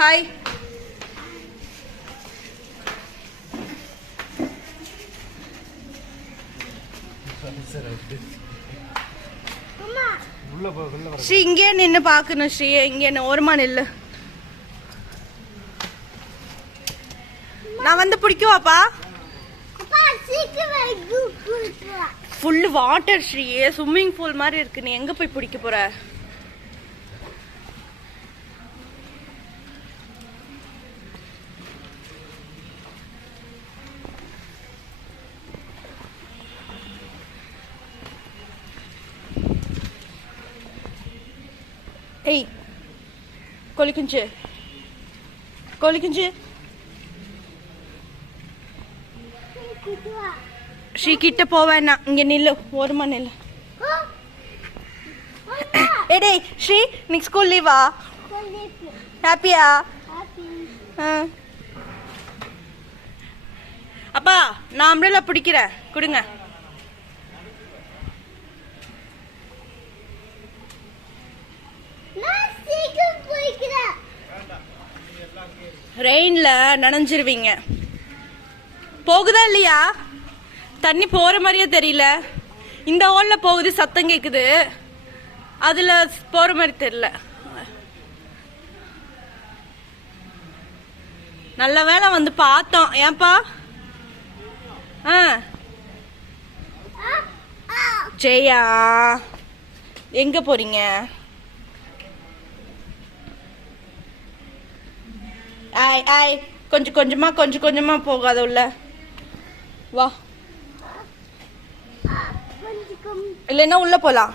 Hi. Sri இங்கே நின்று பார்க்கணும். ஸ்ரீ இங்கே ஓரமா நில்லு. நான் வந்து பிடிக்குவாப்பா. ஃபுல் வாட்டர் ஸ்ரீ, ஸ்விம்மிங் பூல் மாதிரி இருக்கு. நீ எங்க போய் பிடிக்க போற? ஏய் கொலிக்குஞ்சு கொலிக்குஞ்சு. ஸ்ரீ கிட்ட போவேன்னா இங்க நில்லு, ஓரமா நில்லு. ஏடே ஸ்ரீ, இன்னைக்கு ஸ்கூல் லீவா? ஹாப்பியா? அப்பா நான் அம்ரேலா பிடிக்கிறேன், கொடுங்க. ரெயின்ல நனைஞ்சிருவீங்க. போகுதா இல்லையா? தண்ணி போற மாதிரியே தெரியல. இந்த ஹோல்ல போகுது, சத்தம் கேக்குது. அதுல போற மாதிரி தெரியல. நல்ல வேளை வந்து பார்த்தோம். ஏன்பா? ஜெயா எங்க போறீங்க? ஆய் ஆய், கொஞ்சம் கொஞ்சமா போகாத உள்ள வா. இல்லைன்னா உள்ள போலாம்.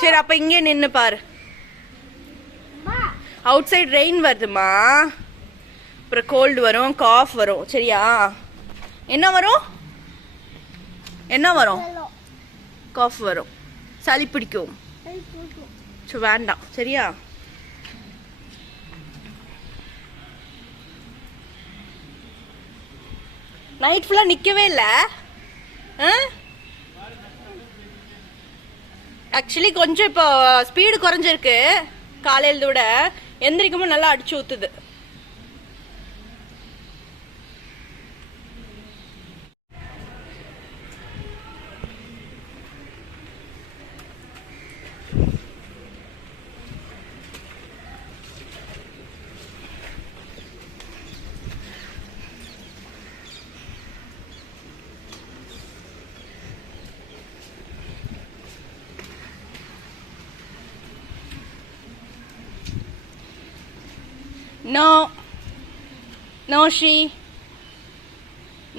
சரி அப்ப இங்கே நின்னு பாரு. அவுட் சைட் ரெயின் வருதுமா, அப்புறம் கோல்டு வரும், காஃப் வரும். சரியா? என்ன வரும்? என்ன வரும்? காஃப் வரும், சளி பிடிக்கும். வேண்டாம். சரியா? நைட் ஃபுல்லா நிக்கவே இல்ல. ஆக்சுவலி கொஞ்சம் இப்போ ஸ்பீடு குறைஞ்சிருக்கு காலையில விட. எந்திரிக்கும்போது நல்லா அடிச்சு ஊத்துது. No. No, she.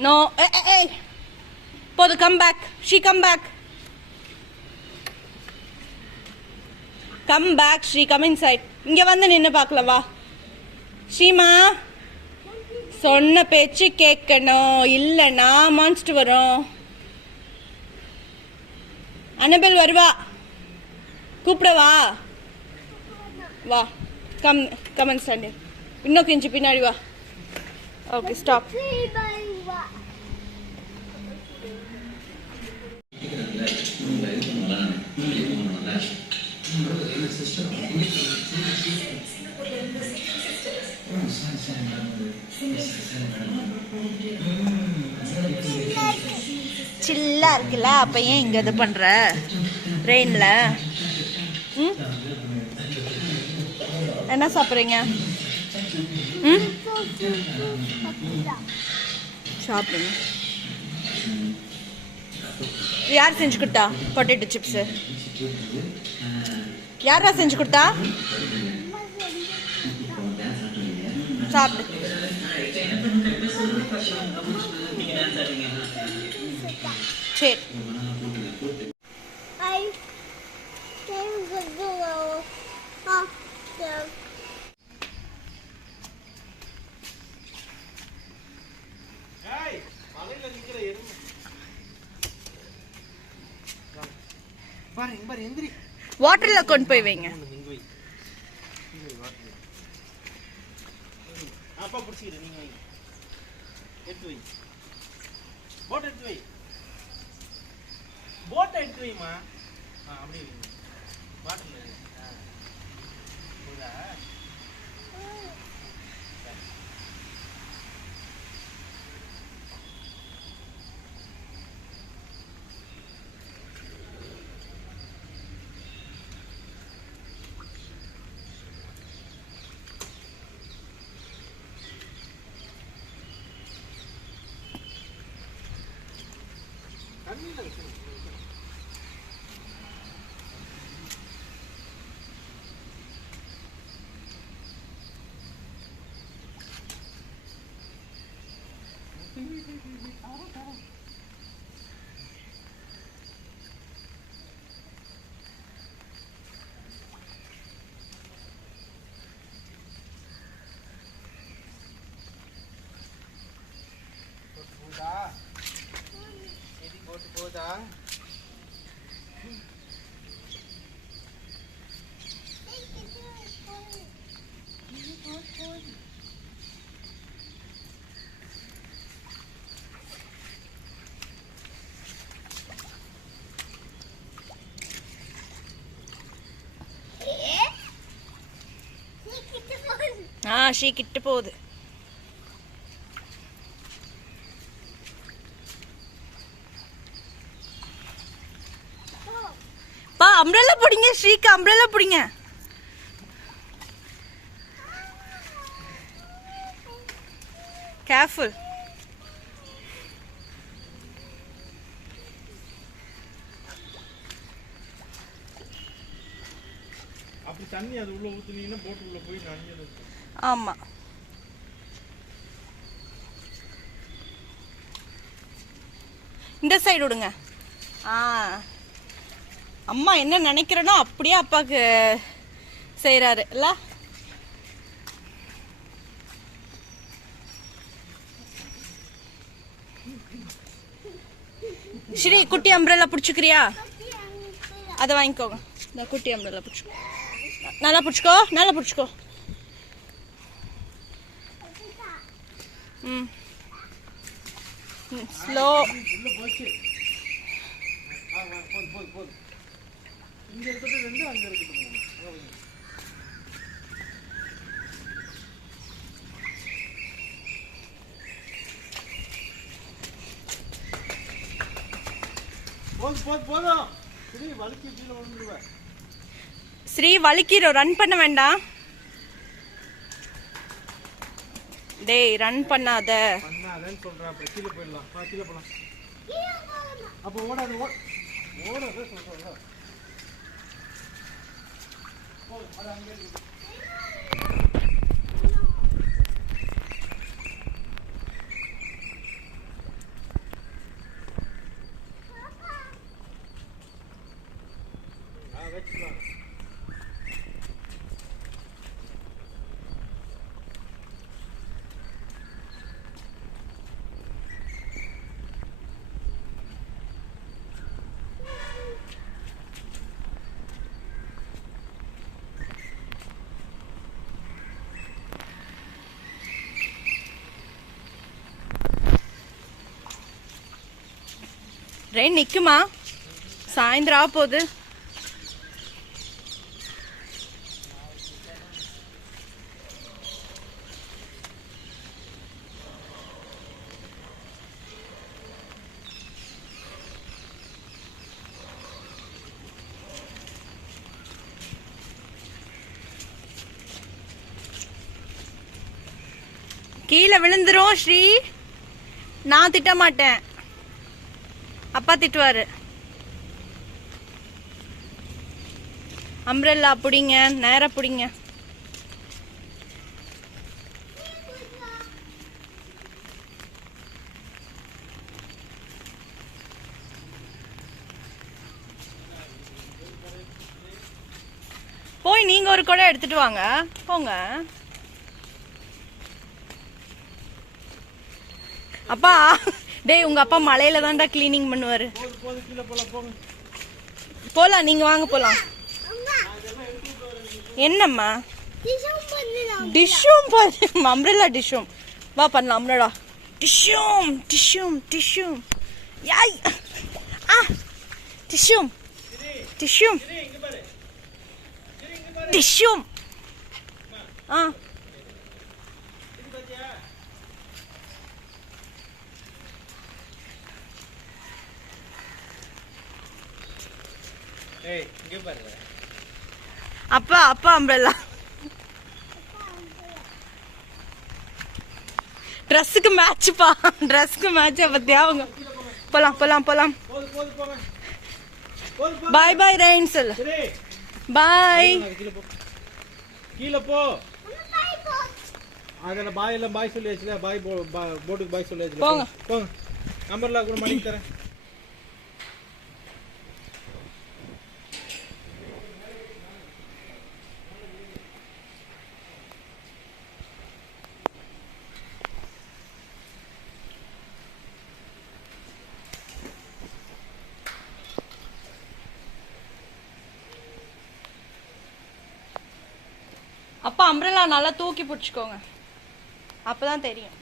No. Hey. Podu, come back. She, come back. Come back, She. Come inside. இங்க வந்து நின்னு பார்க்கலாம் வா. ஷீமா, சொன்ன பேச்சு கேட்கணும். இல்லைன்னா மான்ஸ்டர் வரும். அனபெல் வருவா. கூப்பிடவா? வா. Come and stand here. இன்னும் கொஞ்சம் பின்னாடி வா. Okay stop. சில்லா இருக்குல்ல, அப்ப ஏன் இங்க இது பண்ற ரெயின்ல? என்ன சாப்பிட்றீங்க? சாப்பிடுங்க. யார் செஞ்சு கொடுத்தா பொட்டேட்டோ சிப்ஸ்? யாரா செஞ்சு கொடுத்தா? சாப்பிடு. சரி. வாட்டர்ல கொண்டு போய் வைங்க. அப்பா புடிச்சிரு, நீங்க வைங்க. எடுத்து வை. போட் எடுத்து வை. போட் எடுத்து வைமா. அப்படியே வைங்க. வாட்டர்ல ஸ்ரீ கிட்ட போகுது. பா அம்ப்ரெல்லா பிடிங்க, ஸ்ரீக்கு அம்ப்ரெல்லா பிடிங்க. கேர்ஃபுல். அப்படி தண்ணி அது உள்ள ஊத்துனீங்கன்னா போட் உள்ள போய் நனைஞ்சிடும். ஆமா. இந்த சைடு விடுங்க. அம்மா என்ன நினைக்கிறனோ அப்படியே அப்பாக்கு செய்யறாரு இல்ல. ஸ்ரீ குட்டி அம்ப்ரெல்லா பிடிச்சுக்கிறியா? அதை வாங்கிக்கோங்க. இந்த குட்டி அம்ப்ரெல்லா பிடிச்சுக்கோ. நல்லா பிடிச்சுக்கோ, நல்லா பிடிச்சுக்கோ. ஸ்லோ. இங்க இருக்கிறது ரெண்டு, அங்க இருக்குது. போதும். ஸ்ரீ வலிக்கு கீழே விழுந்துருவேன். ஸ்ரீ வலிக்கிறோம், ரன் பண்ண வேண்டாம். டேய் ரன் பண்ணாத. பண்ணாதன்னு சொல்றேன். அப்புறம் கீழே போயிடலாம். கீழே போலாம். அப்போ ஓடாது. ஓடாத சொல்றேன். அது அங்கே இருக்கு. வச்சுக்கலாம். ரெயின் நிக்குமா? சாயந்தரம் ஆக போகுது. கீழே விழுந்துரும் ஸ்ரீ. நான் திட்ட மாட்டேன், அப்பா திட்டுவாரு. அம்ப்ரெல்லா பிடிங்க, நேரா பிடிங்க. போய் நீங்க ஒரு குடம் எடுத்துட்டு வாங்க, போங்க. அப்பா டேய் உங்க அப்பா மலையில தான்டா கிளீனிங் பண்ணுவாரு. போலாம், நீங்க வாங்க போலாம். என்னம்மா டிஷ்ஷும் அம்ப்ரெல்லா டிஷ்ஷும் வா பண்ணலாம். அம்ப்ரெல்லா டிஷ்ஷும் டிஷ்ஷும் டிஷ்ஷும் யாய் டிஷ்ஷும் டிஷ்ஷும் டிஷ்ஷும். அப்பா அப்பா அம்ப்ரெல்லா ட்ரெஸ்ஸுக்கு மேட்ச்ப்பா, ட்ரெஸ்க்கு மேட்சா பத்தியா அவங்க. போலாம் போலாம் போலாம். பாய் பாய் ரெயின் சொல்லு. பாய். கீழே போ. அதல பாய் எல்லாம் பாய் சொல்லியாச்சுல. பாய் போட்டுக்கு பாய் சொல்லியாச்சுல. போங்க போங்க. நம்பர்ல கூட மணி தரேன். அப்பா அம்ப்ரெல்லா நல்லா தூக்கி பிடிச்சுக்கோங்க, அப்பதான் தெரியும்.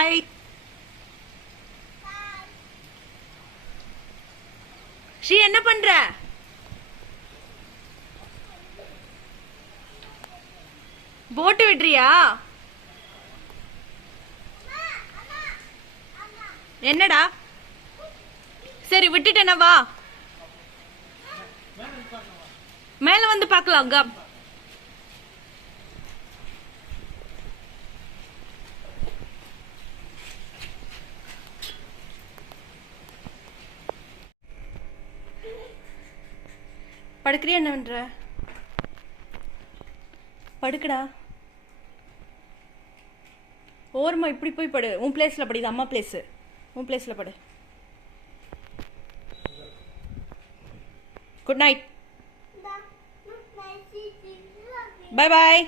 பாய். ஸ்ரீ என்ன பண்ற? போட்டு விடுறியா? என்னடா? சரி விட்டுட்டேனா, வா மேல வந்து பார்க்கலாம். கம் படுக்கிறியா? என்ன பண்ற? படுக்கடா. ஓரமா இப்படி போய் படு. உன் பிளேஸ்ல படு. இது அம்மா பிளேஸ். உன் பிளேஸ்ல படு. Good night. Bye bye.